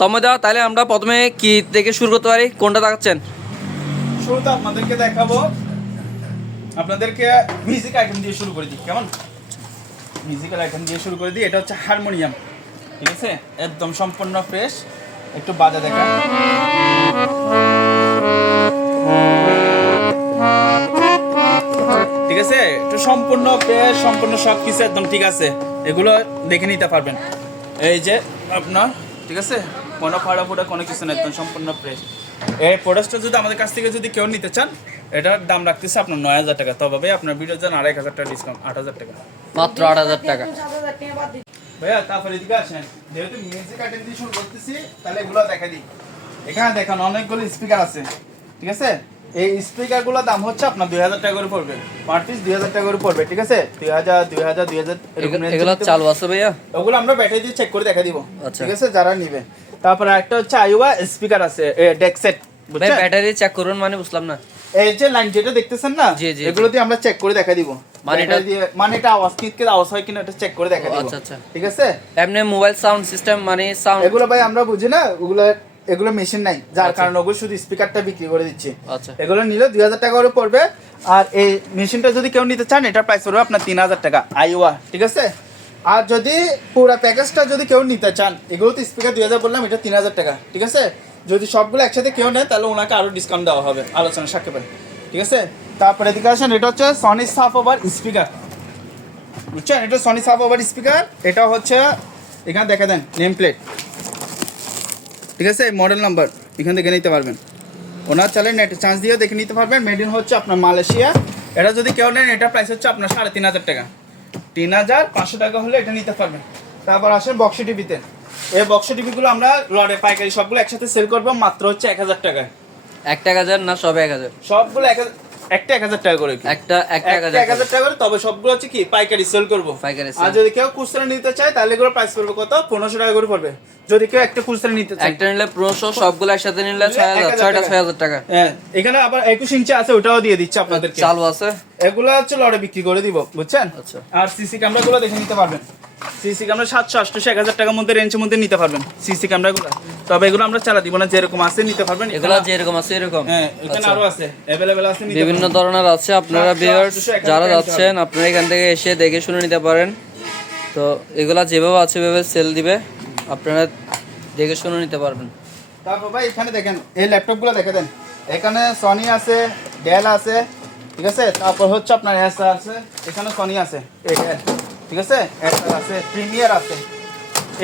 তমদা, তাহলে আমরা প্রথমে কি থেকে শুরু করতে পারি? কোনটা দেখাচ্ছেন? শুরুতে আপনাদেরকে দেখাবো, আপনাদেরকে মিউজিক আইটেম দিয়ে শুরু করে দিই। কেমন? মিউজিক্যাল আইটেম দিয়ে শুরু করে দিই। এটা হচ্ছে হারমোনিয়াম, ঠিক আছে, একদম সম্পূর্ণ ফ্রেশ। একটু বাজা দেখা, ঠিক আছে, একটু সম্পূর্ণ ফ্রেশ, সম্পূর্ণ সব কিছু একদম ঠিক আছে। এগুলো দেখে নিতে পারবেন। এই যে আপনার, ঠিক আছে, কোনো ফাড়া ফোড়া কোনো কিছু না, একদম সম্পূর্ণ ফ্রেশ। এই প্রোডাক্টটা যদি আমাদের কাছ থেকে যদি কেউ নিতে চান, এটার দাম রাখতেছে আপনার 9,000 টাকা। তবে আপনার ভিডিওর জন্য 2,500 টাকা ডিসকাউন্ট, 8,000 টাকা, মাত্র 8,000 টাকা। ভাইয়া তারপরে এদিকে আসেন। যেহেতু মিউজিক আইটেম দিয়ে শুরু করতেছি, তাহলে এগুলো দেখা দিই। এখানে দেখেন অনেকগুলো স্পিকার আছে, ঠিক আছে। এই স্পিকারগুলোর দাম হচ্ছে আপনার 2,000 টাকা করে পড়বে, পার পিস 2,000 টাকা করে পড়বে, ঠিক আছে। 2,000 2,000 এগুলো চালু আছে ভাইয়া? ওগুলো আমরা ব্যাটারি দিয়ে চেক করে দেখা দিব, আচ্ছা। ঠিক আছে, যারা নিবে। তারপরে একটা হচ্ছে আইওয়া স্পিকার আছে, ডেক সেট, ভাই ব্যাটারি চেক করুন মানে বুঝলাম না। এই যে লাইন যেটা দেখতেছেন না, জি, জি, এগুলো দিয়ে আমরা চেক করে দেখা দিব। মানে এটা দিয়ে, মানে এটা আওয়াজ কি আওয়াজ হয় কিনা এটা চেক করে দেখা দিব। আচ্ছা আচ্ছা, ঠিক আছে। এমনি মোবাইল সাউন্ড সিস্টেম মানে সাউন্ড এগুলো ভাই আমরা বুঝি না, এগুলো মেশিন নাই, যার কারণে ওগুলো শুধু স্পিকারটা বিক্রি করে দিচ্ছি। আচ্ছা, এগুলো নিলে 2,000 টাকা করে পড়বে। আর এই মেশিনটা যদি কেউ নিতে চান, এটার প্রাইস পড়বে আপনার 3,000 টাকা আইওয়া, ঠিক আছে। আর যদি পুরো প্যাকেজটা যদি কেউ নিতে চান, এগুলো তো স্পিকার 2,000 বললাম, এটা 3,000 টাকা, ঠিক আছে। যদি সবগুলো একসাথে কেউ নেয়, তাহলে ওনাকে আরো ডিসকাউন্ট দেওয়া হবে আলোচনা সাক্ষেপে, ঠিক আছে। তারপরে এদিকে আসেন, এটা হচ্ছে সনি সাব ওভার স্পিকার, বুঝছেন, এটা সনি সাব ওভার স্পিকার। এটা হচ্ছে এখানে দেখা দেন নেম প্লেট, ঠিক আছে, মডেল নাম্বার এখান থেকে নিতে পারবেন। ওনার চালে নেট চার্জ দিয়ে দেখে নিতে পারবেন। মেড ইন হচ্ছে আপনার মালয়েশিয়া। এটা যদি কেউ নেন, এটা প্রাইস হচ্ছে আপনার 3,500 টাকা, 3,500 টাকা হলে এটা নিতে পারবেন। তারপর আসেন বক্সি টিভিতে। এই বক্সি টিভিগুলো আমরা লড়ে পাইকারি সবগুলো একসাথে সেল করবো মাত্র হচ্ছে 1,000 টাকায়। 1,000 না সব 1,000? সবগুলো একটা 1,000 টাকা করে, একটা 1,000 টাকা করে। তবে সবগুলো হচ্ছে কি পাইকারি সেল করবো। আর যদি কেউ খুচরা নিতে চায়, তাহলে এগুলো প্রাইস পড়বে কত? 1,500 টাকা করে পড়বে। যদি কেউ একটা খুচরা নিতে চায়, একটা নিলে 1,500, সবগুলো একসাথে নিলে 6,000 টাকা। হ্যাঁ, এখানে আবার 21 ইঞ্চি আছে, ওটাও দিয়ে দিচ্ছে আপনাদেরকে, চালু আছে। এগুলো হচ্ছে লড়ে বিক্রি করে দিব, বুঝছেন। আচ্ছা। আর সিসি ক্যামেরাগুলো দেখে নিতে পারবেন। সিসি ক্যামেরা 700, 800, 1,000 টাকার মধ্যে রেঞ্জের মধ্যে নিতে পারবেন সিসি ক্যামেরাগুলো। তবে এগুলো আমরা চালা দিব না, যেরকম আছে নিতে পারবেন। এগুলো যেরকম আছে এরকম? হ্যাঁ, এখানে আরো আছে, अवेलेबल আছে, বিভিন্ন ধরনের আছে। আপনারা ভিউয়ার্স যারা যাচ্ছেন, আপনারা এখান থেকে এসে দেখে শুনে নিতে পারেন। তো এগুলা যেভাবে আছে সেভাবে সেল দিবে, আপনারা দেখে শুনে নিতে পারবেন। তারপর ভাই এখানে দেখেন, এই ল্যাপটপগুলো দেখে দেন। এখানে সনি আছে, ডেল আছে, ঠিক আছে। তারপর হচ্ছে আপনার এসআর আছে, এখানে সনি আছে, এই ডেল, ঠিক আছে, এসআর আছে, প্রিমিয়ার আছে।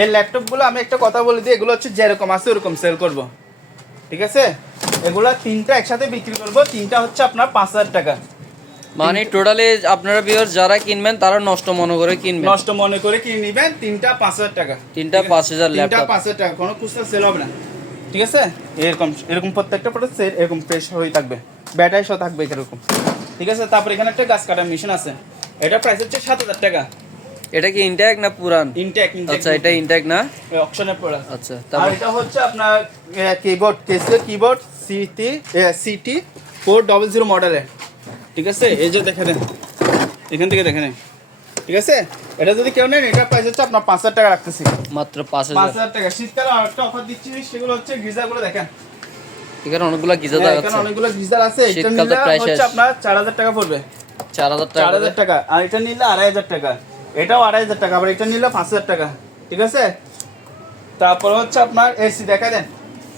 এই ল্যাপটপগুলো আমি একটা কথা বলে দিই, এগুলো হচ্ছে যেরকম আছে ওরকম সেল করব, ঠিক আছে। এগুলো তিনটা একসাথে বিক্রি করব, তিনটা হচ্ছে আপনার 5,000 টাকা। মানে টোটালি আপনারা ভিউয়ার্স যারা কিনবেন, তারা নষ্ট মনে করে কিনবেন, নষ্ট মনে করে কিনে নেবেন। তিনটা 5,000 টাকা, তিনটা 5,000 তিনটা ল্যাপটপ, 5,000 টাকা, কোনো খুচরা সেল হবে না, ঠিক আছে। এরকম প্রত্যেকটা প্রোডাক্ট এরকম ফ্রেশ হয়ে থাকবে, ব্যাটারি সহ থাকবে এরকম, ঠিক আছে। তারপর এখানে একটা গাছ কাটার মেশিন আছে, এটা প্রাইস হচ্ছে 7,000 টাকা। এটা কি ইনটেক না পুরান? ইনটেক। আচ্ছা, এটা ইনটেক না, অপশনের প্রোডাক্ট। আচ্ছা। আর তারপর এটা হচ্ছে আপনার কিবোর্ড, কেসিও কিবোর্ড সিটি 400 মডেলের, ঠিক আছে। এই যে দেখে দেন, এখান থেকে দেখে নেন, ঠিক আছে। এটা যদি কেউ নেন, এটা প্রাইস হচ্ছে আপনার 5,000 টাকা রাখতেছি, মাত্র 5,000 5,000 টাকা। শীতকালে আরেকটা অফার দিচ্ছি, সেগুলো হচ্ছে গিজারগুলো দেখেন। এখানে অনেকগুলো গিজার এখানে আছে, অনেকগুলো গিজার আছে। এটা শীতকাল তো নিলে প্রায় হচ্ছে শেষ। আপনার 4,000 টাকা পড়বে, 4,000 টাকা। 4,000 টাকা। আর এটা নিলে 2,500 টাকা, এটাও 2,500 টাকা। আবার এটা নিলে 5,000 টাকা, ঠিক আছে। তারপর হচ্ছে আপনার এসি দেখা দেন,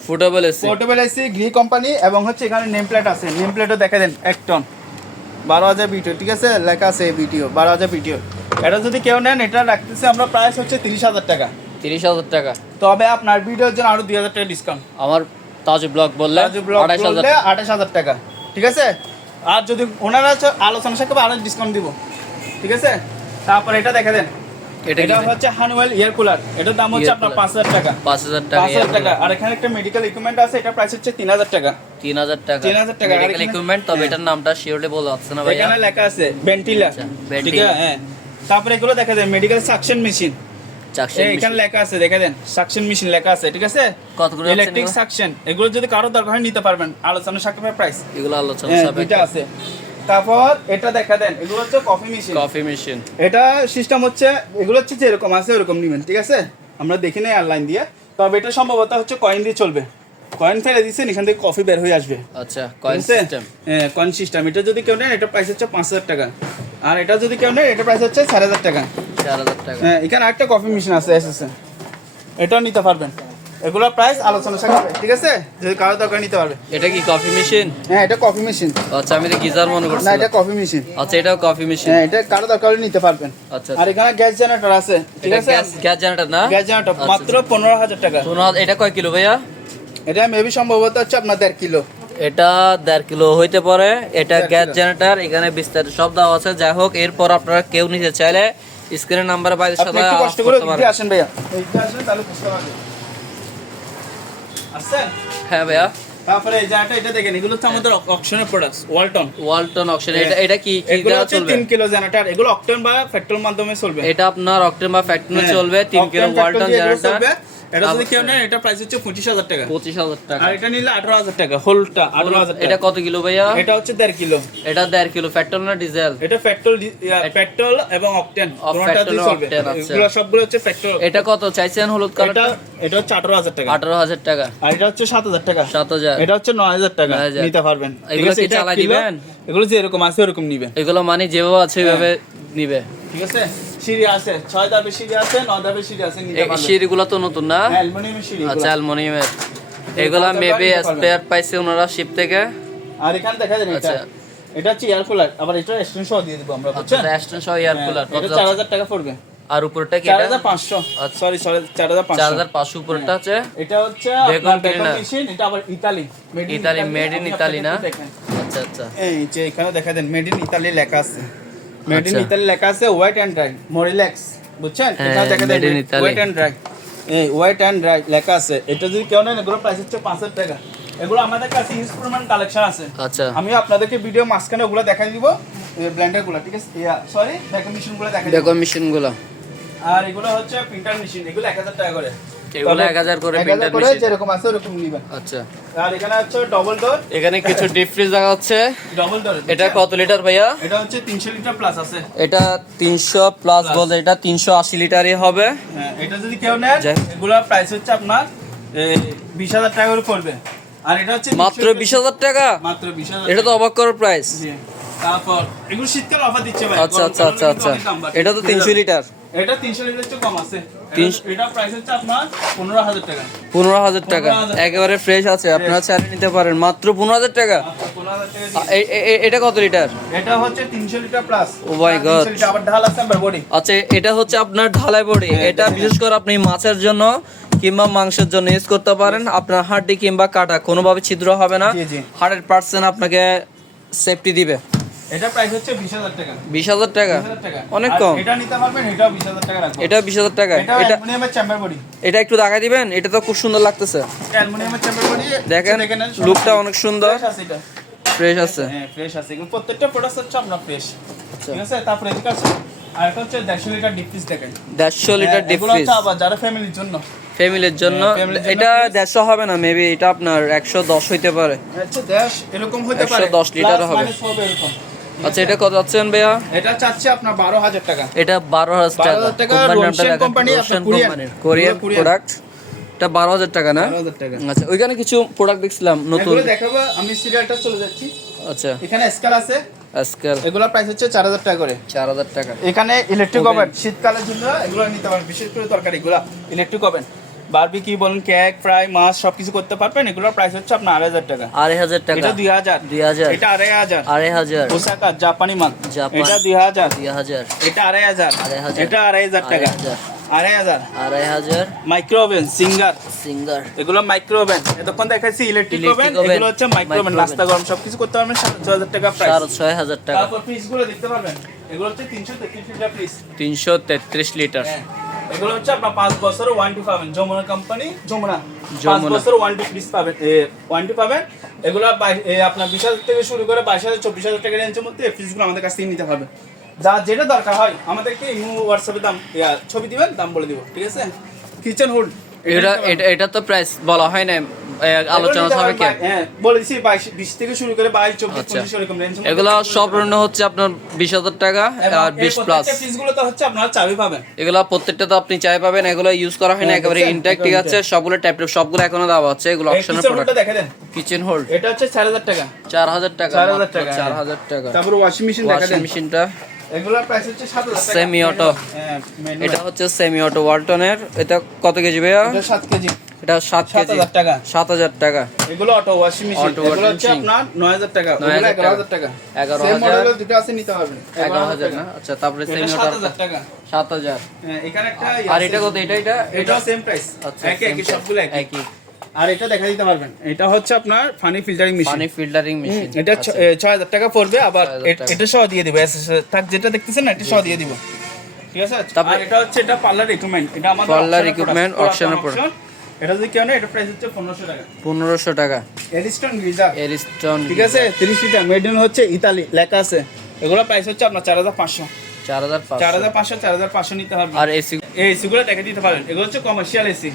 পোর্টেবল এসি গ্রি কোম্পানি, এবং হচ্ছে এখানে নেম প্লেট আছে। নেম প্লেটও দেখা দেন 1 টন, 12,000 বিটিও, ঠিক আছে, লেখা আছে বিটিও, 12,000 বিটিও। এটা যদি কেউ নেন, এটা রাখতেছে আমরা প্রাইস হচ্ছে 30,000 টাকা। 30,000 টাকা। তবে আপনার ভিডিওর জন্য আরো 2,000 টাকা ডিসকাউন্ট। আমার তাজু ব্লগ বললে 28,000 টাকা, ঠিক আছে। আর যদি ওনারা আলোচনা সাথে আরো ডিসকাউন্ট দিব, ঠিক আছে। তারপর এটা দেখা দেন, এটা হচ্ছে হানওয়েল এয়ার কুলার। এটার দাম হচ্ছে আপনার 5,000 টাকা, 5,000 টাকা। আর এখানে একটা মেডিকেল ইকুইপমেন্ট আছে, এটা প্রাইস হচ্ছে 3,000 টাকা, 3,000 টাকা, 3,000 টাকা মেডিকেল ইকুইপমেন্ট। তবে এটার নামটা শিওরলি বলা যাচ্ছে না ভাই, এখানে লেখা আছে ভেন্টিলা, ঠিক আছে। হ্যাঁ, তারপরে এগুলো দেখা দেন মেডিকেল সাকশন মেশিন, এখানে লেখা আছে, দেখা দেন সাকশন মেশিন লেখা আছে, ঠিক আছে। কতগুলো ইলেকট্রিক সাকশন, এগুলো যদি কারো দরকার হয় নিতে পারবেন, আলোচনা সাপেক্ষে প্রাইস, এগুলো আলোচনা সাপেক্ষে আছে। তারপর এটা দেখা দেন, এগুলো হচ্ছে কফি মেশিন। এটা সিস্টেম হচ্ছে, এগুলো হচ্ছে যেরকম আছে ওরকম নিবেন, ঠিক আছে। আমরা দেখি নাই অনলাইন দিয়ে, তবে এটা সম্ভবত হচ্ছে কয়েন দিয়ে চলবে। কয়েন ফেলে দিচ্ছেন, এখান থেকে কফি বের হয়ে আসবে। আচ্ছা, কয়েন সিস্টেম। হ্যাঁ, কয়েন সিস্টেম। এটা যদি কেউ নেন এটা প্রাইস হচ্ছে 5000 টাকা, আর এটা যদি কেউ নেন এটা প্রাইস হচ্ছে 4000 টাকা। 4000 টাকা। হ্যাঁ, এখানে আরেকটা কফি মেশিন আছে এসএসএ, এটাও নিতে পারবেন। এগুলোর প্রাইস আলোচনা সাপেক্ষে, ঠিক আছে? যদি কারো দরকার নিতে পারবে। এটা কি কফি মেশিন? হ্যাঁ, এটা কফি মেশিন। আচ্ছা, আমি তো গিজার মনে না, করছিলাম। এটা কফি মেশিন। আচ্ছা, এটাও কফি মেশিন। হ্যাঁ, এটা কারো দরকার হলে নিতে পারবেন। আচ্ছা, আর এখানে গ্যাস জেনারেটর আছে, ঠিক এটা আছে? গ্যাস জেনারেটর না? গ্যাস জেনারেটর মাত্র 15000 টাকা। এটা কয় কিলো ভাইয়া? এটা মেবি সম্ভবত হচ্ছে আপনার 1.5 কিলো। এটা 1.5 কিলো হইতে পারে। এটা 1.5 গ্যাস কিলো। জেনারেটর, এখানে বিস্তারিত সব দেওয়া আছে। যাই হোক, এরপর আপনারা কেউ নিতে চাইলে স্ক্রিনের নাম্বারে বাইরের আপনি সাথে একটু কষ্ট করে করতে এদিকে পারেন। আসেন ভাইয়া, এইদিকে আসেন তাহলে বুঝতে পারবেন। আসছেন? হ্যাঁ ভাইয়া। তারপরে এই জায়গাটা এটা দেখেন, এগুলো হচ্ছে আমাদের অকশনের প্রোডাক্টস, ওয়ালটন অকশন। এটা কি এগুলো দ্বারা হচ্ছে চলবে? 3 কিলো জেনারেটর, এগুলো অকটেন বা ফ্যাক্টরের মাধ্যমে চলবে। এটা আপনার অকটেন বা ফ্যাক্টরে হ্যাঁ, চলবে। 3 কিলো অকটেন ওয়ালটন ফ্যাক্টর দিয়ে এগুলো জেনারেটর। চলবে। এটা যদি কেউ নেয় এটা প্রাইস হচ্ছে 25000 টাকা। 25000 টাকা। আর এটা নিলে 18000 টাকা, হোলটা 18000 টাকা। এটা কত কিলো ভাইয়া? এটা হচ্ছে 1.5 কিলো। এটা 1.5 কিলো। পেট্রোল না ডিজেল? এটা পেট্রোল এবং অকটেন দুটোটাতেই পেট্রোল ও চলবে। অকটেন, আচ্ছা। এগুলো সবগুলো হচ্ছে পেট্রোল। এটা কত চাইছেন হলুদ এটা কালারটা? এটা হচ্ছে 18000 টাকা। 18000 টাকা। আর এটা হচ্ছে 7000 টাকা। 7000। এটা হচ্ছে 9000 টাকা। 9000 নিতে পারবেন। ঠিক এগুলো আছে? কি এটা চালাই 1 কিলো। দিবেন? এগুলো যে এরকম আছে এরকম নিবেন। এগুলো মানে যেভাবে আছে ওইভাবে নিবে। ঠিক আছে? সিঁড়ি আছে, 6 ধাপের সিঁড়ি আছে, 9 ধাপের সিঁড়ি আছে, নিতে এই পারবেন। সিঁড়িগুলো তো নতুন না? হ্যাঁ, অ্যালুমিনিয়ামের সিঁড়ি আচ্ছা, এগুলো। অ্যালুমিনিয়ামের। এগুলা মেবি স্পেয়ার পাইছে ওনারা শিপ থেকে। আর এখানে দেখা যাবে এটা, আচ্ছা। এটা হচ্ছে এয়ার কুলার, আবার এটা এক্সটেনশন সহ দিয়ে দিব আমরা, বুঝছেন? আচ্ছা, এক্সটেনশন সহ এয়ার কুলার। এটা 4000 টাকা পড়বে। আর উপরটা কি এটা? 4500। আচ্ছা। সরি 4500। 4500 উপরটা আছে এটা হচ্ছে Vacuum আপনার ভ্যাকুয়াম cleaner। মেশিন। এটা আবার Italy, Italy, made in Italy না? দেখেন আচ্ছা আচ্ছা। এই যে এখানে দেখা দেন মেড ইন ইতালি লেখা আছে। মেড ইন আচ্ছা। ইতালি লেখা আছে, ওয়েট এন্ড ড্রাই, মোরিলেক্স, বুঝছেন? হ্যাঁ, এখানে দেখা দেন made in Italy। Wet and dry, এই ওয়েট এন্ড ড্রাই লেখা আছে। এটা যদি কেউ নেন এগুলো প্রাইস হচ্ছে 5000 টাকা। এগুলো আমাদের কাছে হিউজ পরিমাণ কালেকশন আছে। আচ্ছা। আমি আপনাদেরকে ভিডিও মাঝখানে ওগুলো দেখাই দিব, ব্লেন্ডার গুলো, ঠিক আছে? সরি, ভ্যাকুয়াম মেশিন গুলো দেখাই দিব। দেখো মেশিনগুলো। আর এগুলো হচ্ছে প্রিন্টার মেশিন, এগুলো 1000 টাকা করে। এগুলো 1000 করে 1000 প্রিন্টার করে মেশিন। যেরকম আছে ওরকম নিবেন। আচ্ছা। আর এখানে হচ্ছে ডবল ডোর, এখানে কিছু ডিপ ফ্রিজ দেখা যাচ্ছে। Double door. এটা কত লিটার ভাইয়া? এটা হচ্ছে 300 লিটার প্লাস আছে। এটা 300 প্লাস বলতে এটা 380 লিটারই হবে। হ্যাঁ, এটা যদি কেউ নেন এগুলোর প্রাইস হচ্ছে আপনার 20000 টাকা করে পড়বে। আর এটা হচ্ছে মাত্র 20000 টাকা? মাত্র 20000। এটা তো অবাক করার প্রাইস। জি। তারপর এগুলো শীতকালে অফার দিচ্ছে ভাই। আচ্ছা আচ্ছা আচ্ছা আচ্ছা। এটা তো 300 লিটার। এটা 300 লিটার চেয়ে কম আছে। 300 এটা প্রাইস হচ্ছে আপনার 15000 টাকা। 15000 টাকা। 15,000 একেবারে ফ্রেশ আছে, আপনারা চাইলে নিতে পারেন মাত্র 15000 টাকা। আচ্ছা, 15000 টাকা দিয়ে। এটা কত লিটার? এটা হচ্ছে 300 litre plus. Oh my God। 300 litre আবার ঢাল আছে আবার বডি। আচ্ছা, এটা হচ্ছে আপনার ঢালাই বডি। হ্যাঁ, এটা বিশেষ করে আপনি মাছের জন্য কিংবা মাংসের জন্য ইউজ করতে পারেন। আপনার হাড্ডি কিংবা কাটা কোনোভাবে ছিদ্র হবে না। জি, জি। 100% আপনাকে সেফটি দিবে। এটা প্রাইস হচ্ছে 20000 টাকা। 20000 টাকা? 20000 টাকা। অনেক আর কম। এটা নিতে পারবেন, এটাও 20000 টাকা রাখবো। এটা 20000 টাকা। এটা এটা অ্যালুমিনিয়ামের চেম্বার বডি। এটা একটু দেখাই দিবেন? এটা তো খুব সুন্দর লাগতেছে। অ্যালুমিনিয়ামের চেম্বার বডি। দেখেন লুকটা অনেক সুন্দর, ফ্রেশ আছে এটা। ফ্রেশ আছে। হ্যাঁ, ফ্রেশ আছে। এগুলো প্রত্যেকটা প্রোডাক্ট হচ্ছে আপনার ফ্রেশ। আচ্ছা। ঠিক আছে? তারপরে এদিকে আছে আর এটা হচ্ছে 150 লিটার ডিপ ফ্রিজ দেখেন। 150 লিটার ডিপ এগুলো ফ্রিজ হচ্ছে আবার যারা ফ্যামিলির জন্য। ফ্যামিলির জন্য। হ্যাঁ, family র জন্য এটা fridge। 150 হবে না, মেবি এটা আপনার 110 হইতে পারে। আচ্ছা, দেশ এরকম হতে পারে। 110 লিটারও হবে। Plus minus হবে এরকম। আচ্ছা, এটা কত যাচ্ছেন ভাইয়া? এটা চাচ্ছে আপনার 12000 টাকা। এটা 12000 টাকা। 12000 টাকা। কোম্পানির নামটা রোশন দেখেন। কোম্পানি, আপনার রোশন কোরিয়ান। কোম্পানির কোরিয়ান কোরিয়ান। প্রোডাক্ট। এটা 12000 টাকা না? 12000 টাকা। আচ্ছা, ওইখানে কিছু প্রোডাক্ট দেখছিলাম নতুন। এগুলো দেখাবো, আমি সিরিয়ালটা চলে যাচ্ছি। আচ্ছা, এখানে স্কেল আছে, আজকাল এগুলোর প্রাইস হচ্ছে 4000 টাকা করে। 4000 টাকা। এখানে ইলেকট্রিক Oven। ওভেন শীতকালের জন্য এগুলো নিতে পারবেন, বিশেষ করে তরকারি এগুলো ইলেকট্রিক ওভেন, বারবিকিউ বলুন, কেক, ফ্রাই, মাছ সবকিছু করতে পারবেন। এগুলোর প্রাইস হচ্ছে আপনার 2500 টাকা। 2500 টাকা। এটা 2000। 2000। এটা 2500। 2500। ওসাকা জাপানি মাল, জাপান। এটা 2000। 2000। এটা 2500। 2500। এটা 2500 টাকা। 2500। 2500। 2500। Micro oven singer, singer. এগুলো মাইক্রো ওভেন। এতক্ষণ দেখাচ্ছি ইলেকট্রিক ওভেন, Electric oven, এগুলো হচ্ছে মাইক্রো ওভেন, micro নাস্তা গরম সবকিছু করতে পারবেন। 6000 টাকা প্রাইস। 6000 টাকা। তারপর ফ্রিজগুলো দেখতে পারবেন, এগুলো হচ্ছে 333 লিটার ফ্রিজ। 333 লিটার। এগুলো হচ্ছে আপনার 5 বছরের ওয়ারেন্টি পাবেন, যমুনা কোম্পানি, যমুনা 5 যমুনা। বছরের ওয়ারেন্টি ফ্রিজ পাবেন, ওয়ারেন্টি পাবেন। এগুলো আপনার 20000 থেকে শুরু করে 22000 24000 টাকা রেঞ্জের মধ্যে এই ফ্রিজগুলো আমাদের কাছ থেকে নিতে পারবেন। যা যেটা দরকার হয় আমাদেরকে ইমো হোয়াটসঅ্যাপে দাম ছবি দিবেন, দাম বলে দিব, ঠিক আছে? কিচেন হুড, এটা তো প্রাইস বলা হয় না আলোচনা সাপেক্ষে। হ্যাঁ বলেছি 20 থেকে শুরু করে 22 24 আচ্ছা 25 এরকম রেঞ্জ। এগুলো সব রন্য হচ্ছে আপনার 20,000 টাকা আর 20 প্লাস। পিসগুলো তো হচ্ছে আপনারা চাবি পাবেন। এগুলো প্রত্যেকটা তো আপনি চাই পাবেন, এগুলো ইউজ করা হয় না, একেবারে ইনটেক, ঠিক আছে। সবগুলো ট্যাপ সবগুলো এখনো দেওয়া আছে, এগুলো অপশনাল প্রোডাক্ট। দেখে দেন কিচেন হোল্ড এটা হচ্ছে 4000 টাকা। 4000 টাকা, 4000 টাকা, 4000 টাকা। তারপর ওয়াশিং মেশিন দেখে ওয়াশিং দেন, মেশিনটা এগুলোর প্রাইস হচ্ছে 7000 টাকা। সেমি অটো, হ্যাঁ এটা হচ্ছে সেমি অটো ওয়ালটনের। এটা কত কেজি ভাইয়া? এটা 7 কেজি, এটা 7 কেজি, 7000 টাকা। 7000 টাকা। এগুলো অটো ওয়াশিং মেশিন, Auto এগুলো washing হচ্ছে machine। আপনার 9000 টাকা, 9000 ওগুলো 11000 টাকা। 11,000 সেম মডেলের দুটো আছে, নিতে পারবেন 11,000 না? আচ্ছা, তারপরে এটা সেমি অটো 7000 টাকা। 7000। হ্যাঁ, এখানে একটা আর এটা কত? এটা এটাও সেম প্রাইস, আচ্ছা, একই একই সবগুলো একই। একই। আর এটা দেখা দিতে পারবেন, এটা হচ্ছে আপনার ফানি ফিল্টারিং মেশিন, পানি ফিল্টারিং মেশিন। এটা 6000 টাকা পড়বে। আবার 6000 টাকা। এটা সহ দিয়ে দিব, থাক যেটা দেখতেছেন না এটা সহ দিয়ে দিব, ঠিক আছে। তারপরে আর এটা হচ্ছে এটা পার্লার ইকুইপমেন্ট, এটা আমাদের Parlour optional equipment, product, optional option। এটা যদি কেউ নেয় এটা প্রাইস হচ্ছে 1500 টাকা। 1500 টাকা। এরিস্টন গিজার, এরিস্টন, ঠিক আছে, 30 লিটার, মেড ইন হচ্ছে ইতালি লেখা আছে। এগুলো প্রাইস হচ্ছে আপনার 4500, 4500। 4500 নিতে হবে। আর এসি এই এসিগুলো দেখে দিতে পারেন, এগুলো হচ্ছে কমার্শিয়াল এসি,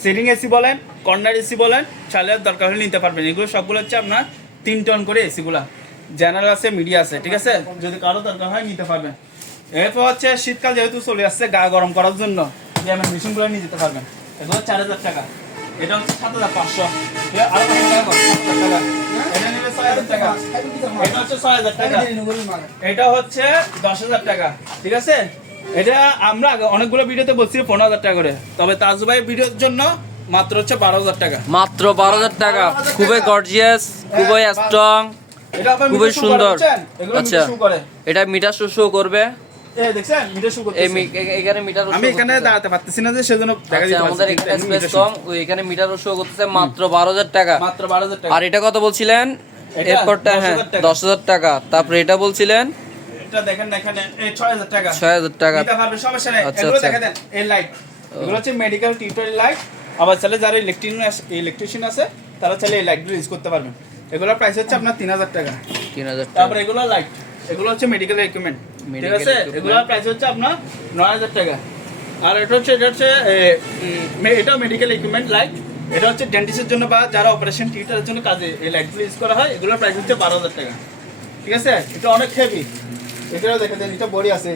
সিলিং এসি বলেন, কর্নার এসি বলেন, চালের দরকার হলে নিতে পারবেন। এগুলো সবগুলো হচ্ছে আপনার 3 টন করে এসিগুলা, জেনারেল আছে, মিডিয়া আছে, ঠিক আছে। যদি কারো দরকার হয় নিতে পারবেন। এরপর হচ্ছে শীতকাল যেহেতু চলে আসছে, গা গরম করার জন্য যেমন মেশিনগুলো নিয়ে যেতে পারবেন। এগুলো 4000 টাকা, এটা হচ্ছে 7500, আরো 500 টাকা, 7000 টাকা। এটা নিলে 6000 টাকা, এটা হচ্ছে 6000 টাকা, এটা হচ্ছে 10000 টাকা, ঠিক আছে। এটা আমরা অনেকগুলো ভিডিওতে বলছি 15000 টাকা করে, তবে তাজ ভাই ভিডিওর জন্য মাত্র হচ্ছে 12000 টাকা। মাত্র 12000 টাকা। খুবই গর্জিয়াস, খুবই স্ট্রং, এটা আবার খুবই মিটার শো সুন্দর। করে, বুঝছেন? এগুলো আচ্ছা, মিটার শো করে। এটা মিটার শো করবে। এই দেখছেন মিটার শো করতেছে। এখানে মিটার আমি এখানে দাঁড়াতে পারতেছি না যে সেজন্য দেখা দিতে আমাদের পারছি। এখানে স্পেস কম, ওই এখানে মিটার শো করতেছে মাত্র 12000 টাকা। মাত্র 12000 টাকা। আর এটা কত বলছিলেন? এটা এরপরটা হ্যাঁ 10,000 টাকা। 10000 টাকা। তারপরে এটা বলছিলেন এটা দেখেন না এখানে এই 6000 টাকা। 6000 টাকা। নিতে পারবে, সমস্যা নাই। আচ্ছা, এগুলো আচ্ছা। দেখে দেন, এই লাইট এগুলো হচ্ছে মেডিকেল টিউটোরিয়াল লাইট। আবার চাইলে যারা ইলেকট্রিশিয়ান আছে তারা চাইলে এই লাইটগুলো ইউজ করতে পারবেন। এগুলোর প্রাইস হচ্ছে আপনার 3000 টাকা। 3000 টাকা। তারপর এগুলো লাইট, এগুলো হচ্ছে মেডিকেল ইকুইপমেন্ট, ঠিক Medical আছে। equipment। এগুলোর প্রাইস হচ্ছে আপনার 9000 টাকা। আর এটা হচ্ছে এটা মেডিকেল ইকুইপমেন্ট লাইট, এটা হচ্ছে ডেন্টিস্টের জন্য বা যারা অপারেশন থিয়েটারের জন্য কাজে এই লাইটগুলো ইউজ করা হয়। এগুলোর প্রাইস হচ্ছে 12000 টাকা, ঠিক আছে। এটা অনেক হেভি, এটাও দেখে দেন, এটা বডি আছে,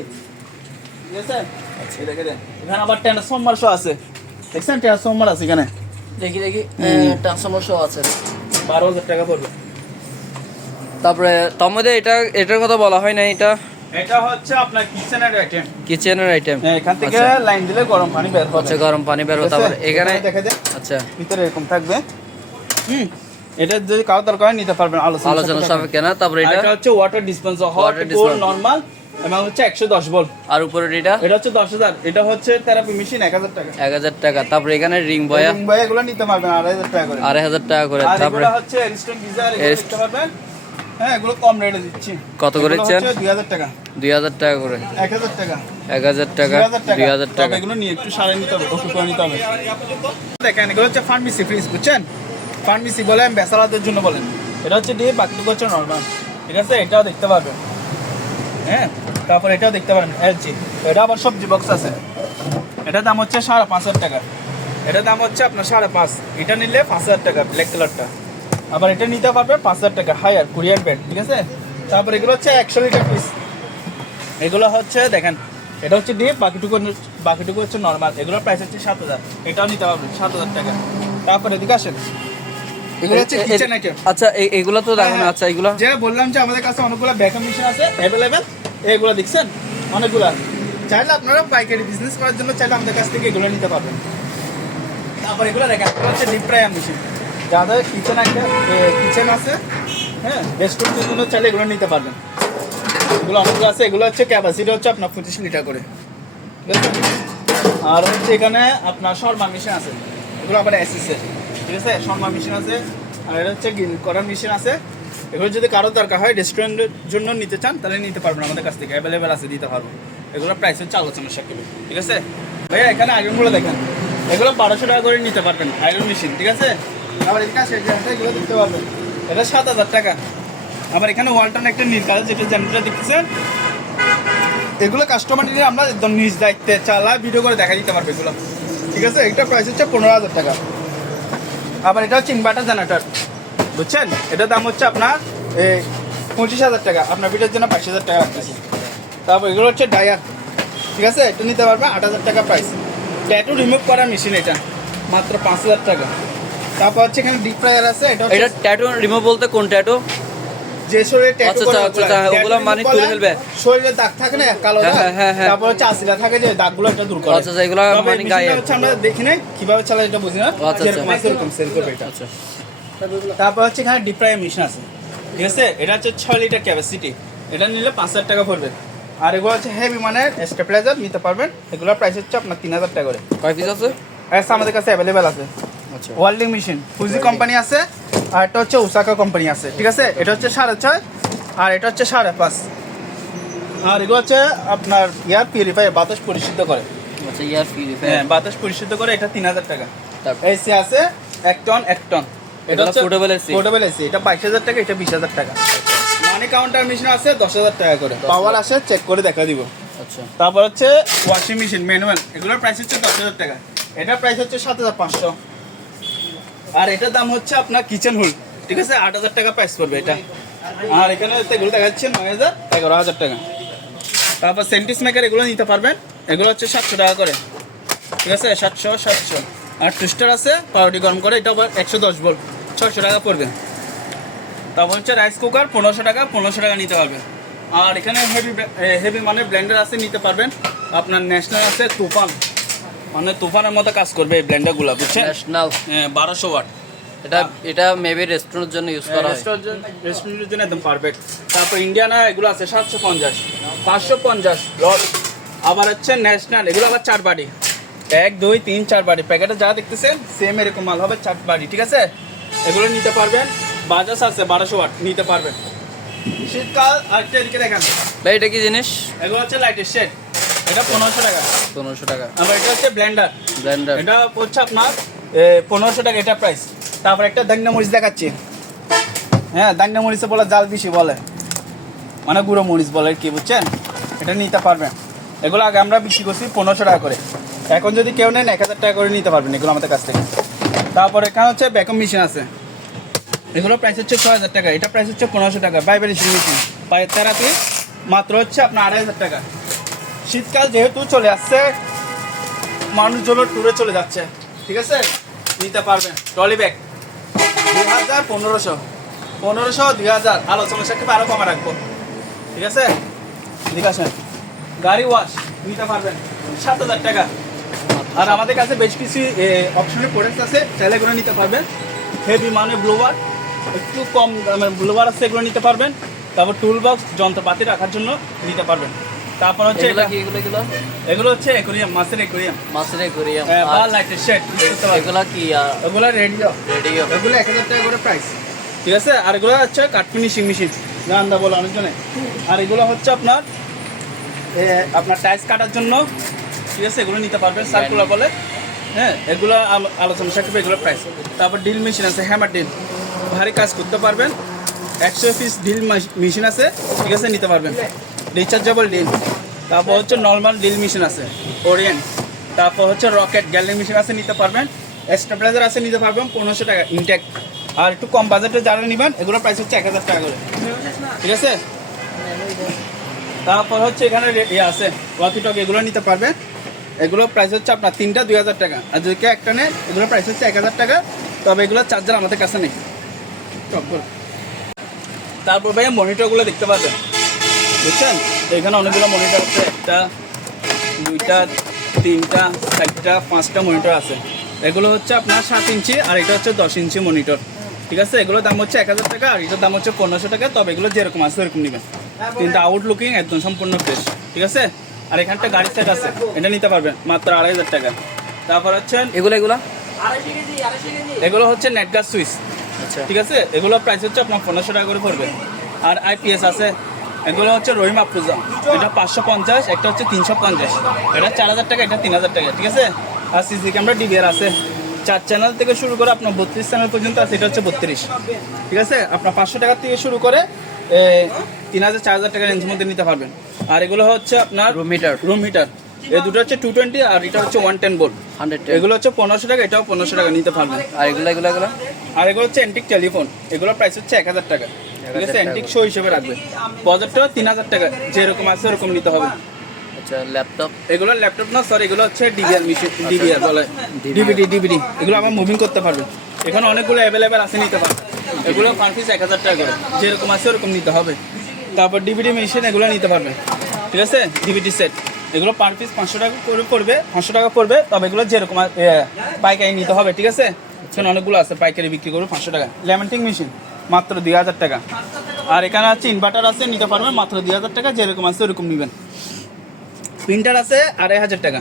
ঠিক আছে। এই দেখে দেন, এখানে আবার ট্রান্সফরমার সহ আছে, দেখছেন ট্রান্সফরমার আছে এখানে। দেখি ট্রান্সফরমার শো আছে। 12000 টাকা পড়বে। তারপরে তার মধ্যে এটার কথা বলা হয় না, এটা হচ্ছে আপনার কিচেনের আইটেম, কিচেনের আইটেম। এখান থেকে লাইন দিলে গরম পানি বের হবে, আচ্ছা, গরম পানি বের হবে। তারপরে এখানে দেখে দেন, আচ্ছা ভিতরে এরকম থাকবে। এটা যদি কারো দরকার হয় নিতে পারবেন, আলোচনা সাপেক্ষে না। তারপরে এটা হচ্ছে water dispenser, hot Water cold dispenser। Normal, এবং হচ্ছে 110 ভোল্ট। আর উপরে এটা এটা হচ্ছে 10000, এটা হচ্ছে থেরাপি মেশিন 1000 টাকা। 1000 টাকা। তারপরে এখানে রিং বয়া এবং ভাই এগুলো নিতে পারবেন 2500 টাকা করে। 2500 টাকা করে। আর তারপরে এগুলো হচ্ছে এরিস্টন গিজার, এগুলো নিতে পারবেন। হ্যাঁ, এগুলো কম রেটে দিচ্ছি। কত করে এগুলো দিচ্ছেন? হচ্ছে 2000 টাকা, 2000 টাকা করে। 1000 টাকা, 1000 টাকা, 2000 তবে টাকা। এগুলো নিয়ে একটু সারাই নিতে হবে, ওকে করে নিতে হবে। দেখেন এগুলো হচ্ছে ফার্মেসি ফ্রিজ, বুঝছেন? ফার্মেসি বলেন, বেসালাদের জন্য বলেন। এটা হচ্ছে দিয়ে বাকিটুকু হচ্ছে নরমাল, ঠিক আছে। এটাও দেখতে পারবেন, হ্যাঁ। তারপর এটাও দেখতে পারেন এলজি, এটা আবার সবজি বক্স আছে। এটার দাম হচ্ছে 5500 টাকা, এটার দাম হচ্ছে আপনার 5.5। এটা নিলে 5000 টাকা, ব্ল্যাক কালারটা। আবার এটা নিতে পারবে 5000 টাকা, হায়ার কুরিয়ার বেড, ঠিক আছে। তারপর এগুলো হচ্ছে 100 লিটার পিস, এগুলো হচ্ছে দেখেন, এটা হচ্ছে ডিপ, বাকিটুকু হচ্ছে নরমাল। এগুলোর প্রাইস হচ্ছে 7000, এটাও নিতে পারবেন 7000 টাকা। তারপর এদিকে আসেন, এগুলো হচ্ছে কিচেন আইটেম। আচ্ছা, এগুলো তো দেখো না। আচ্ছা, এগুলো যে বললাম যে আমাদের কাছে অনেকগুলো ভ্যাকুয়াম মেশিন আছে অ্যাভেলেবেল, এগুলো দেখছেন অনেকগুলো। চাইলে আপনারা পাইকারি বিজনেস করার জন্য চাইলে আমাদের কাছ থেকে এগুলো নিতে পারবেন। তারপর এগুলো দেখেন, এগুলো হচ্ছে ডিপ ফ্রায়ার মেশিন, যাদের কিচেন আছে, হ্যাঁ, রেস্টুরেন্টের জন্য চাইলে এগুলো নিতে পারবেন। এগুলো অনেকগুলো আছে, এগুলো হচ্ছে ক্যাপাসিটি হচ্ছে আপনার 25 লিটার করে, ঠিক আছে। আর হচ্ছে এখানে আপনার শর্মা মেশিন আছে, এগুলো আবার এসিসের, ঠিক আছে। শর্মা মেশিন আছে, আর এটা হচ্ছে গ্রিল করার মেশিন আছে। এগুলো যদি কারো দরকার হয় রেস্টুরেন্টের জন্য নিতে চান তাহলে নিতে পারবেন, আমাদের কাছ থেকে অ্যাভেলেবেল আছে, দিতে পারবো। এগুলোর প্রাইস হচ্ছে আলোচনার সাপেক্ষে, ঠিক আছে ভাইয়া। এখানে আয়রনগুলো দেখেন, এগুলো 1200 টাকা করে নিতে পারবেন, আয়রন মেশিন, ঠিক আছে। আবার এখানে এগুলো দেখতে পারবেন, এটা 7000 টাকা। আবার এখানে ওয়ালটন একটা নীল কালার যেটা জেনারেটর দেখতেছেন, এগুলো কাস্টমার নিয়ে আমরা একদম নিজ দায়িত্বে চালা ভিডিও করে দেখা দিতে পারবো এগুলো, ঠিক আছে। এটা প্রাইস হচ্ছে 15000 টাকা। আবার এটা হচ্ছে ইনভার্টার জেনারেটর, বুঝছেন? এটার দাম হচ্ছে আপনার 25,000 টাকা, আপনার ভিডিওর জন্য 22,000 টাকা রাখতেছি। তারপর এগুলো হচ্ছে ডায়ার, ঠিক আছে, এটা নিতে পারবে 8,000 টাকা প্রাইস। ট্যাটু রিমুভ করা মেশিন, এটা মাত্র 5,000 টাকা। তারপর হচ্ছে এখানে ডিপ ফ্রায়ার আছে, এটা ট্যাটু রিমুভ বলতে কোন ট্যাটু? যে শরীরে ট্যাটু করে ওগুলো মানে তুলে ফেলবে, শরীরে দাগ থাকে না কালো দাগ, হ্যাঁ। তারপর হচ্ছে আসিলা থাকে যে দাগগুলো এটা দূর করে। আচ্ছা এগুলো মানে গায়ে হচ্ছে আমরা দেখি নাই কিভাবে চালায় এটা বুঝি না, যেরকম আছে এরকম সেল করবে এটা। আচ্ছা তারপর হচ্ছে এখানে ডিপ ফ্রায়ার মেশিন আছে, ঠিক আছে, এটা হচ্ছে 6 লিটার ক্যাপাসিটি, এটা নিলে 5,000 টাকা পড়বে। আর এগুলো হচ্ছে হেভি মানের স্টেবিলাইজার নিতে পারবেন, এগুলোর প্রাইস হচ্ছে আপনার 3,000 টাকা করে। কয় পিস আছে? এসে আমাদের কাছে অ্যাভেলেবেল আছে। আচ্ছা ওয়েল্ডিং মেশিন ফুজি কোম্পানি আছে, আর এটা হচ্ছে ওসাকা কোম্পানি আছে, ঠিক আছে, এটা হচ্ছে 6.5 আর এটা হচ্ছে 5.5। আর এগুলো হচ্ছে আপনার এয়ার পিউরিফায়ার, বাতাস পরিশুদ্ধ করে। আচ্ছা ইয়ার হ্যাঁ, বাতাস পরিশুদ্ধ করে, এটা 3,000 টাকা। তারপর এসি আছে 1 টন 1 টন, এটা হচ্ছে পোর্টেবল এসি, পোর্টেবল এসি, এটা 22,000 টাকা, এটা 20,000 টাকা। মানি কাউন্টার মেশিন আছে 10,000 টাকা করে, পাওয়ার আসে চেক করে দেখা দিব। আচ্ছা তারপর হচ্ছে ওয়াশিং মেশিন ম্যানুয়াল, এগুলোর প্রাইস হচ্ছে 10,000 টাকা, এটার প্রাইস হচ্ছে 7,500। আর এটার দাম হচ্ছে আপনার কিচেন হুল, ঠিক আছে, 8,000 টাকা প্রাইস পড়বে এটা। আর এখানে এগুলো দেখা যাচ্ছে 9,000 11,000 টাকা। তারপর সেন্টিস মেকার এগুলো নিতে পারবেন, এগুলো হচ্ছে 700 টাকা করে, ঠিক আছে, 700। আর টুস্টার আছে পাউরুটি গরম করে, এটা আবার 110 ভোল্ট, 600 টাকা পড়বে। তারপর হচ্ছে রাইস কুকার 1500 টাকা নিতে পারবেন। আর এখানে হেভি মানে ব্লেন্ডার আছে, নিতে পারবেন আপনার ন্যাশনাল আছে তুফান, মানে তুফানের মতো কাজ করবে এই ব্লেন্ডারগুলো, বুঝছেন, ন্যাশনাল 1200 ওয়াট। এটা মেবি রেস্টুরেন্টের জন্য ইউজ করা হয়, রেস্টুরেন্টের জন্য একদম পারফেক্ট। তারপর ইন্ডিয়ানা এগুলো আছে 750, 550 লট। আবার হচ্ছে ন্যাশনাল, এগুলো আবার 4 বাটি, 1 2 3 4 বাটি, প্যাকেটে যা দেখতেছেন সেম এরকম মাল হবে 4 বাটি, ঠিক আছে, এগুলো নিতে পারবেন। বাজাজ আছে 1200 ওয়াট, নিতে পারবেন। শীতকাল আরেকটা এদিকে দেখেন ভাই এটা কি জিনিস? এগুলো হচ্ছে লাইটের শেড, এটা 1500 টাকা। 1500 টাকা। আবার এটা হচ্ছে ব্লেন্ডার, ব্লেন্ডার এটা হচ্ছে আপনার 1500 টাকা, এটা প্রাইস। তারপর একটা দান্না মরিচ দেখাচ্ছি, হ্যাঁ, দান্না মরিচে বলে জাল বেশি বলে, মানে গুঁড়ো মরিচ বলে কি, বুঝছেন, এটা নিতে পারবেন। এগুলো আগে আমরা বিক্রি করছি 1500 টাকা করে, এখন যদি কেউ নেন 1,000 টাকা করে নিতে পারবেন এগুলো আমাদের কাছ থেকে। তারপর এখানে হচ্ছে ভ্যাকুম মেশিন আছে, এগুলো প্রাইস হচ্ছে 6,000 টাকা, এটা প্রাইস হচ্ছে 1500 টাকা। ভাইব্রেশন মেশিন পায়ের থেরাপি মাত্র হচ্ছে আপনার 2,500 টাকা। শীতকাল যেহেতু চলে আসছে, মানুষজন ট্যুরে চলে যাচ্ছে, ঠিক আছে, নিতে পারবেন। ট্রলি ব্যাগ 2,000 1500, 2000 আলোচনা সাক্ষেপে আরো কমে রাখবো, ঠিক আছে, ঠিক আছে। গাড়ি ওয়াশ নিতে পারবেন 7,000 টাকা। আর আমাদের কাছে বেশ কিছু অপশনের প্রোডাক্ট আছে, চাইলে এগুলো নিতে পারবেন। হেভি মানে ব্লোয়ার, একটু কম দামের ব্লোয়ার আছে, এগুলো নিতে পারবেন। তারপর টুল বক্স যন্ত্রপাতি রাখার জন্য নিতে পারবেন। তারপর হচ্ছে এগুলো হচ্ছে অ্যাকোরিয়াম, মাছের অ্যাকোরিয়াম, বা লাইটের শেড, এগুলো কি? এগুলো রেডিও, এগুলো 1,000 টাকা করে প্রাইস, ঠিক আছে। আর এগুলো হচ্ছে কাঠ ফিনিশিং মেশিন, রান্দা বলে অনেকজনে। আর এগুলো হচ্ছে আপনার টাইলস কাটার জন্য, ঠিক আছে, এগুলো নিতে পারবেন, সার্কুলার বলে, হ্যাঁ, এগুলো আলোচনা সাক্ষেপে এগুলো প্রাইস। তারপর ড্রিল মেশিন আছে, হ্যামার ড্রিল, ভারী কাজ করতে পারবেন, 100 পিস ড্রিল মেশিন আছে, ঠিক আছে, নিতে পারবেন। রিচার্জেবল ড্রিল, তারপর হচ্ছে নর্মাল ড্রিল মেশিন আছে ওরিয়েন্ট, তারপর হচ্ছে রকেট গ্যালারি মেশিন আছে, নিতে পারবেন। স্টেবিলাইজার আছে, নিতে পারবেন 1500 টাকা ইনটেক। আর একটু কম বাজেটে যারা নেবেন, এগুলোর প্রাইস হচ্ছে 1,000 টাকা করে, ঠিক আছে। তারপর হচ্ছে এখানে আছে ওয়াকি টকি, এগুলো নিতে পারবেন, এগুলো প্রাইস হচ্ছে আপনার 3টা 2,000 টাকা, আর যদি কেউ একটা নেন এগুলো প্রাইস হচ্ছে 1,000 টাকা, তবে এগুলো চার্জার আমাদের কাছে নেই। তারপর ভাই মনিটরগুলো দেখতে পাবেন, বুঝছেন, এখানে অনেকগুলো মনিটর আছে, 1টা 2টা 3টা 4টা 5টা মনিটর আছে। এগুলো হচ্ছে আপনার 7 ইঞ্চি, আর এটা হচ্ছে 10 ইঞ্চি মনিটর, ঠিক আছে। এগুলোর দাম হচ্ছে 1,000 টাকা, আর এটার দাম হচ্ছে 1500 টাকা, তবে এগুলো যেরকম আছে ওরকম নেবেন, কিন্তু আউটলুকিং একদম সম্পূর্ণ ফ্রেশ, ঠিক আছে। আর এখানটা গাড়ির সেট আছে, এটা নিতে পারবেন মাত্র 2,500 টাকা। তারপর হচ্ছে এগুলো হচ্ছে নেট গ্যাস সুইচ, আচ্ছা, ঠিক আছে, এগুলো প্রাইস হচ্ছে আপনার 1500 টাকা করে পড়বে। আর আইপিএস আছে, এগুলো হচ্ছে রহিম আফরোজা, এটা 550, একটা হচ্ছে 350, এটা 4,000 টাকা, এটা 3,000 টাকা, ঠিক আছে। আর সিসি ক্যামেরা ডিভিআর আছে, 4 চ্যানেল থেকে শুরু করে আপনার 32 চ্যানেল পর্যন্ত আছে, এটা হচ্ছে 32, ঠিক আছে। আপনার 500 টাকা থেকে শুরু করে 3,000 4,000 টাকা রেঞ্জের মধ্যে নিতে পারবেন। আর এগুলো হচ্ছে আপনার রুম হিটার, এই দুটো হচ্ছে 220 আর এটা হচ্ছে 110 ভোল্ট। 110 এগুলো হচ্ছে 1500 টাকা, এটাও 1500 টাকা নিতে পারবেন। আর এগুলো আর এগুলো হচ্ছে অ্যান্টিক টেলিফোন, এগুলোর প্রাইস হচ্ছে 1000 টাকা। ঠিক আছে, অ্যান্টিক শো হিসেবে রাখবে। প্রজেক্টর 3000 টাকা, যেরকম আছে ওরকম নিতে হবে। আচ্ছা ল্যাপটপ এগুলো ল্যাপটপ না সরি, এগুলো হচ্ছে ডিভিআর মেশিন, ডিভিআর বলে, ডিভিডি। এগুলো আবার মুভিং করতে পারবে। এখানে অনেকগুলো অ্যাভেলেবেল আছে, নিতে পারবে। এগুলো পার পিস 1000 টাকা করে, যেরকম আছে ওরকম নিতে হবে। তারপর ডিভিডি মেশিন, এগুলো নিতে পারবে। ঠিক আছে, ডিভিডি সেট, এগুলো পার পিস 500 টাকা করে পড়বে, 500 টাকা পড়বে। তবে এগুলো যেরকম পাইকারি নিতে হবে। ঠিক আছে, এখানে অনেকগুলো আছে পাইকারি বিক্রি করবে 500 টাকা। ল্যামিনেটিং মেশিন মাত্র 2000 টাকা। আর এখানে আছে ইনভার্টার আছে, নিতে পারবেন মাত্র 2000 টাকা, যেরকম আছে ওরকম নেবেন। প্রিন্টার আছে 2500 টাকা।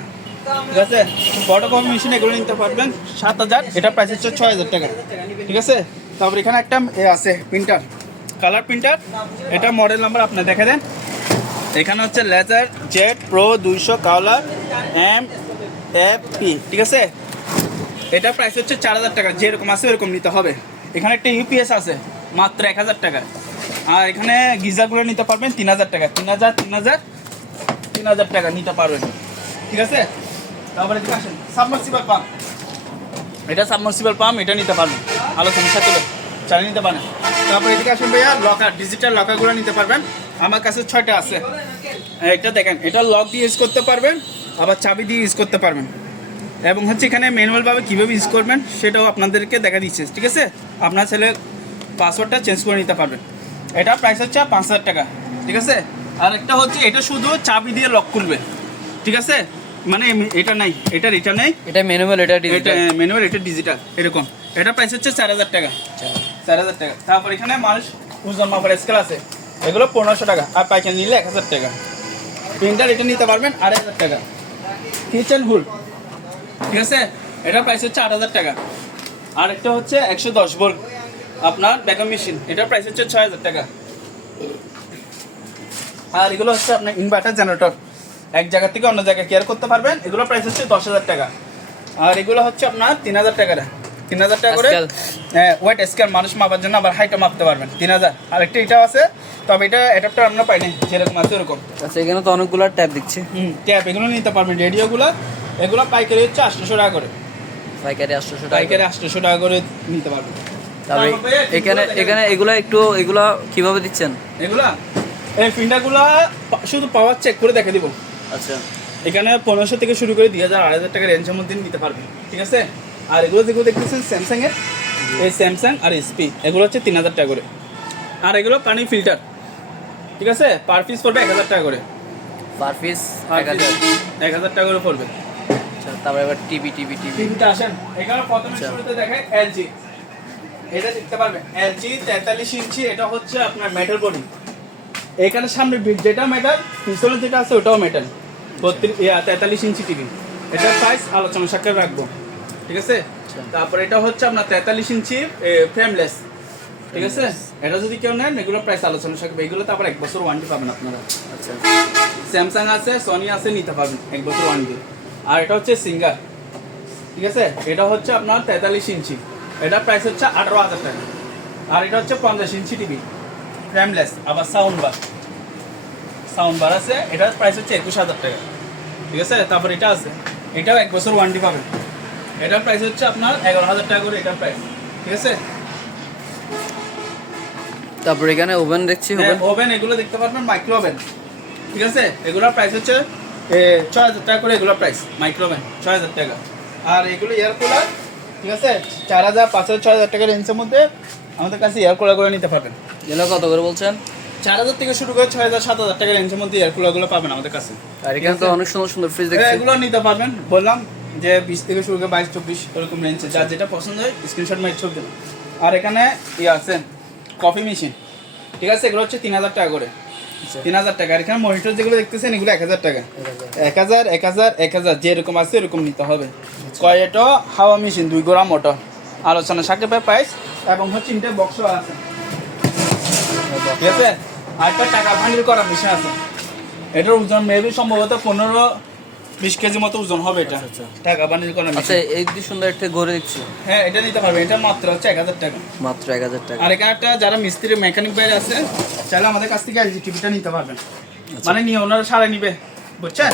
ঠিক আছে, ফটোকপি মেশিন এগুলো নিতে পারবেন 7000, এটা প্রাইস হচ্ছে 6000 টাকা। ঠিক আছে, তারপর এখানে একটা আছে প্রিন্টার, কালার প্রিন্টার, এটা মডেল নাম্বার আপনার দেখে দেন। এখানে হচ্ছে laser jet pro 200 colour MFP। ঠিক আছে, এটা প্রাইস হচ্ছে 4000 টাকা, যেরকম আছে ওরকম নিতে হবে। এখানে একটা ইউপিএস আছে মাত্র 1000 টাকা। আর এখানে গিজারগুলো নিতে পারবেন 3000 টাকা, 3000 টাকা নিতে পারবেন। ঠিক আছে, তারপরে এদিকে আসেন, সাবমার্সিবল পাম্প, এটা সাবমার্সিবল পাম্প, এটা নিতে পারবেন, আলোচনার সাথে চালিয়ে নিতে পারেন। তারপরে এদিকে আসেন ভাইয়া, লকার, ডিজিটাল লকারগুলো নিতে পারবেন। আমার কাছে 6টা আছে। এটা দেখেন, এটা লক দিয়ে ইউজ করতে পারবেন, আবার চাবি দিয়ে ইউজ করতে পারবেন। এবং হচ্ছে এখানে ম্যানুয়ালভাবে কীভাবে ইউজ করবেন সেটাও আপনাদেরকে দেখা দিচ্ছে। ঠিক আছে, আপনার ছেলে পাসওয়ার্ডটা চেঞ্জ করে নিতে পারবেন। এটা প্রাইস হচ্ছে 5000 টাকা। ঠিক আছে, আর একটা হচ্ছে এটা শুধু চাবি দিয়ে লক খুলবে। ঠিক আছে, মানে এটা নাই, এটা নেই, এটা ম্যানুয়াল, এটা এটা ডিজিটাল। ম্যানুয়াল, এটা ডিজিটাল, এরকম। এটা প্রাইস হচ্ছে 4000 টাকা। 4000 টাকা। তারপর এখানে মানুষ ওজন মাপার স্কেল আছে, এগুলো 1500 টাকা, আর পাইকারি নিলে 1000 টাকা। প্রিন্টার এটা নিতে পারবেন 2500 টাকা। কিচেন হুড, ঠিক আছে, এটা প্রাইস হচ্ছে 8000 টাকা। আর একটা হচ্ছে 110 ভোল্ট আপনার ব্যাকআপ মেশিন, এটার প্রাইস হচ্ছে 6000 টাকা। আর এগুলো হচ্ছে আপনার ইনভার্টার জেনারেটর, এক জায়গা থেকে অন্য জায়গায় কেয়ার করতে পারবেন, এগুলো প্রাইস হচ্ছে 10000 টাকা। আর এগুলো হচ্ছে আপনার 3000 টাকা, 3000 টাকা করে। হ্যাঁ, ওয়েট স্কেল, মানুষ মাপার জন্য, আবার হাইটও মাপতে পারবেন, 3000। আর একটা এটাও আছে, তবে এটা অ্যাডাপ্টার আমরা পাই না, যেরকম আছে ওরকম। আচ্ছা, এখানে তো অনেকগুলো ট্যাব দিচ্ছি। ট্যাব এগুলো নিতে পারবেন। রেডিওগুলো, এগুলো পাইকারি হচ্ছে 800 টাকা করে, পাইকারি 800 টাকা। পাইকারি 800 টাকা করে নিতে পারবেন। তারপরে এখানে এগুলা কিভাবে দিচ্ছেন? এগুলা এই ফিন্ডারগুলা শুধু পাওয়ার চেক করে দেখে দিব। আচ্ছা, এখানে 1500 থেকে শুরু করে 2000 2500 টাকা রেঞ্জের মধ্যে নিতে পারবেন। ঠিক আছে, আর এগুলো যেগুলো দেখতেছেন স্যামসাং এর, এই স্যামসাং আর এসপি, এগুলো হচ্ছে 3000 টাকা করে। আর এগুলো পানি ফিল্টার, ঠিক আছে, পার পিস পড়বে 1000 টাকা করে, পার পিস 1000 টাকা করে পড়বে। আচ্ছা, তারপরে এবার টিভি। টিভিতে আসেন, এখানে প্রথমে শুরুতে দেখায় এলজি, এটা দেখতে পারবেন এলজি 43 ইঞ্চি, এটা হচ্ছে আপনার মেটাল বডি। এখানে সামনে যেটা মেটাল, পিছনে যেটা আছে ওটাও মেটাল, 43 ইঞ্চি টিভি। এটার প্রাইস আলোচনা সাক্ষর রাখবো। ঠিক আছে, তারপর এটা হচ্ছে আপনার 43 ইঞ্চি ফ্রেমলেস। ঠিক আছে, এটা যদি কেউ নেন এগুলো প্রাইস আলোচনা সাক্ষর, এগুলো তারপর 1 বছর ওয়ারেন্টি পাবেন আপনারা। আচ্ছা, স্যামসাং আছে, সনি আছে, নিতে পারবেন 1 বছর ওয়ারেন্টি। আর এটা হচ্ছে সিঙ্গার, ঠিক আছে, এটা হচ্ছে আপনার 43 ইঞ্চি, এটার প্রাইস হচ্ছে 18000 টাকা। আর এটা হচ্ছে 50 ইঞ্চি টিভি ফ্রেমলেস, আবার সাউন্ড বার আছে, এটার প্রাইস হচ্ছে 21000 টাকা। ঠিক আছে, তারপর এটা আছে, এটাও 1 বছর ওয়ারেন্টি পাবেন, এটার প্রাইস হচ্ছে আপনার 11000 টাকা করে, এটার প্রাইস। ঠিক আছে, তারপর এখানে ওভেন দেখছি। ওভেন এগুলো দেখতে পারবেন, মাইক্রো ওভেন। ঠিক আছে, এগুলোর প্রাইস হচ্ছে 6000 টাকা করে, এগুলোর প্রাইস মাইক্রো ওভেন 6000 টাকা। আর এগুলো এয়ার কুলার, ঠিক আছে, 4000 5000 6000 টাকা রেঞ্জের মধ্যে আমাদের কাছে এয়ার কুলারগুলো নিতে পারবেন। এগুলো কত করে বলছেন? 4000 থেকে শুরু করে 6000 7000 টাকা রেঞ্জের মধ্যে এয়ার কুলারগুলো পাবেন আমাদের কাছে। আর এখানে তো অনেক সুন্দর ফ্রিজ দেখছি। এগুলো নিতে পারবেন, বললাম যে 20 থেকে শুরু করে 22 24 এরকম রেঞ্জে, যার যেটা পছন্দ হয় স্ক্রিনশট মেরে ছবি দেন। আর এখানে আছে কফি মেশিন, ঠিক আছে, এগুলো হচ্ছে 3000 টাকা করে, 3000 টাকা। আর এখানে মনিটর যেগুলো দেখতেছেন এগুলো 1000 টাকা, 1000 যেরকম আছে এরকম নিতে হবে। কয়েটো হাওয়া মেশিন 2 গোড়া মোটর, আলোচনা সাক্ষেপের প্রাইস, এবং হচ্ছে ইন্টার বক্সও আছে। ঠিক আছে, আর একটা টাকা বান্ডিল করা মেশিন আছে, এটার ওজন মেবি সম্ভবত 15-20 কেজি মতো ওজন হবে। এটা টাকা বান্ডিল করা মেশিন। আচ্ছা, এই যে সুন্দর একটা ঘরে দেখছি। হ্যাঁ, এটা নিতে পারবেন, এটা মাত্র হচ্ছে 1000 টাকা, মাত্র 1000 টাকা। আর এখানে একটা যারা মিস্ত্রি মেকানিক বাইরে আছে, চাইলে আমাদের কাছ থেকে এলজি টিভিটা নিতে পারবেন, মানে নিয়ে ওনারা সারা নিবে, বুঝছেন।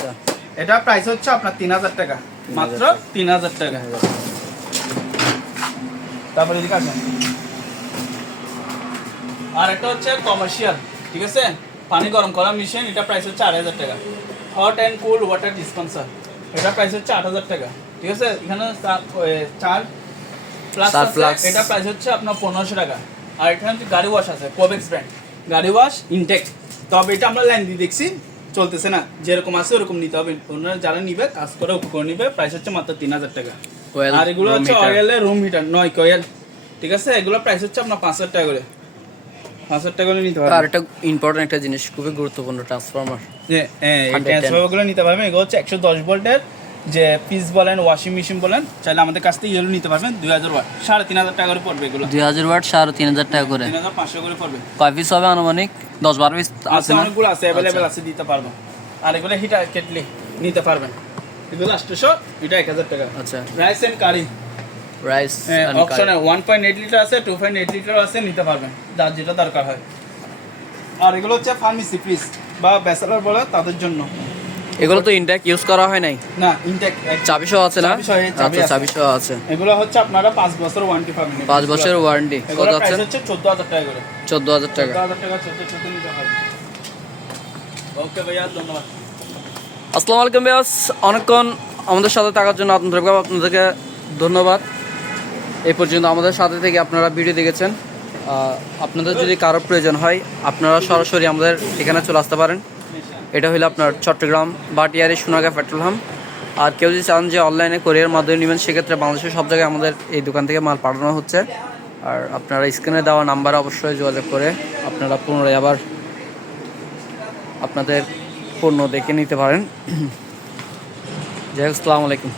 এটা প্রাইস হচ্ছে আপনার 3000 টাকা, মাত্র 3000 টাকা। তারপরে এদিকে আসেন, আর একটা হচ্ছে কমার্শিয়াল, ঠিক আছে, পানি গরম করা মেশিন। এটা প্রাইস হচ্ছে 8000 টাকা। Hot and cool water dispenser, এটা প্রাইস হচ্ছে 8000 টাকা, ঠিক আছে। এখানে 4 প্লাস আছে, এটা প্রাইস হচ্ছে আপনার 1500 টাকা। আর এখানে হচ্ছে গাড়ি ওয়াশ আছে, কোবেক্স ব্র্যান্ড গাড়ি ওয়াশ ইনটেক। তবে এটা আমরা লাইন দিয়ে দেখছি চলতেছে না, যেরকম আছে ওরকম নিতে হবে। ওনারা যারা নিবে কাজ করে উপকরণ নিবে, প্রাইস হচ্ছে মাত্র 3000 টাকা। আর এগুলো হচ্ছে অয়েলের রুম হিটার, 9 কয়েল, ঠিক আছে। এগুলো প্রাইস হচ্ছে আপনার 5000 টাকা করে, 5000 টাকা করে নিতে পারবেন। আর একটা ইম্পর্টেন্ট একটা জিনিস, খুবই গুরুত্বপূর্ণ, ট্রান্সফরমার। ট্রান্সফরমারগুলো নিতে পারবেন। এগুলো হচ্ছে 110 ভোল্টের, যে পিস বলেন ওয়াশিং মেশিন বলেন, চাইলে আমাদের কাছ থেকে ইয়েলো নিতে পারবেন। 2000 ওয়াট, 3500 টাকা করে পড়বে। এগুলো 2000 ওয়াট 3500 টাকা করে, 3500 করে পড়বে। কয় পিস হবে আনুমানিক? 10-12 পিস আছে না? অনেকগুলো আছে, অ্যাভেলেবেল আছে, দিতে পারবো। আর এগুলো হিটার কেটলি নিতে পারবেন, এগুলো 800, এটা 1000 টাকা। আচ্ছা, রাইস এন্ড কারি রাইস অপশনে 1.8 লিটার আছে, 2.8 লিটার আছে, নিতে পারবেন যার যেটা দরকার হয়। আর এগুলো হচ্ছে ফার্মেসি ফ্রিজ বা ব্যাচেলর বলে তাদের জন্য। এগুলো তো ইনটেক ইউজ করা হয় নাই না, ইনটেক চাবি সহ আছে না? চাবি আচ্ছা, চাবি সহ আছে। এগুলো হচ্ছে আপনারা 5 বছর ওয়ারেন্টি পাবেন। 5 বছরের ওয়ারেন্টি। কত আছে? হচ্ছে 14000 টাকা করে। 14000 টাকা। 14000 টাকা 14 নিতে হবে। ওকে ভাইয়া, ধন্যবাদ। আসসালামু আলাইকুম বিয়াস, অনেকক্ষণ আমাদের সাথে থাকার জন্য আপনাদেরকে ধন্যবাদ। এই পর্যন্ত আমাদের সাথে থেকে আপনারা ভিডিও দেখেছেন। আপনাদের যদি কারো প্রয়োজন হয়, আপনারা সরাসরি আমাদের এখানে চলে আসতে পারেন। এটা হলো আপনার চট্টগ্রাম বাটিয়ারি সোনাগা পেট্রোল পাম্প। আর কেউ যদি চান যে অনলাইনে কোরিয়ার মাধ্যমে নেবেন, সেক্ষেত্রে বাংলাদেশের সব জায়গায় আমাদের এই দোকান থেকে মাল পাঠানো হচ্ছে। আর আপনারা স্ক্রিনে দেওয়া নাম্বারে অবশ্যই যোগাযোগ করে আপনারা পুনরায় আবার আপনাদের পণ্য দেখে নিতে পারেন। যাই হোক, আসসালামু আলাইকুম।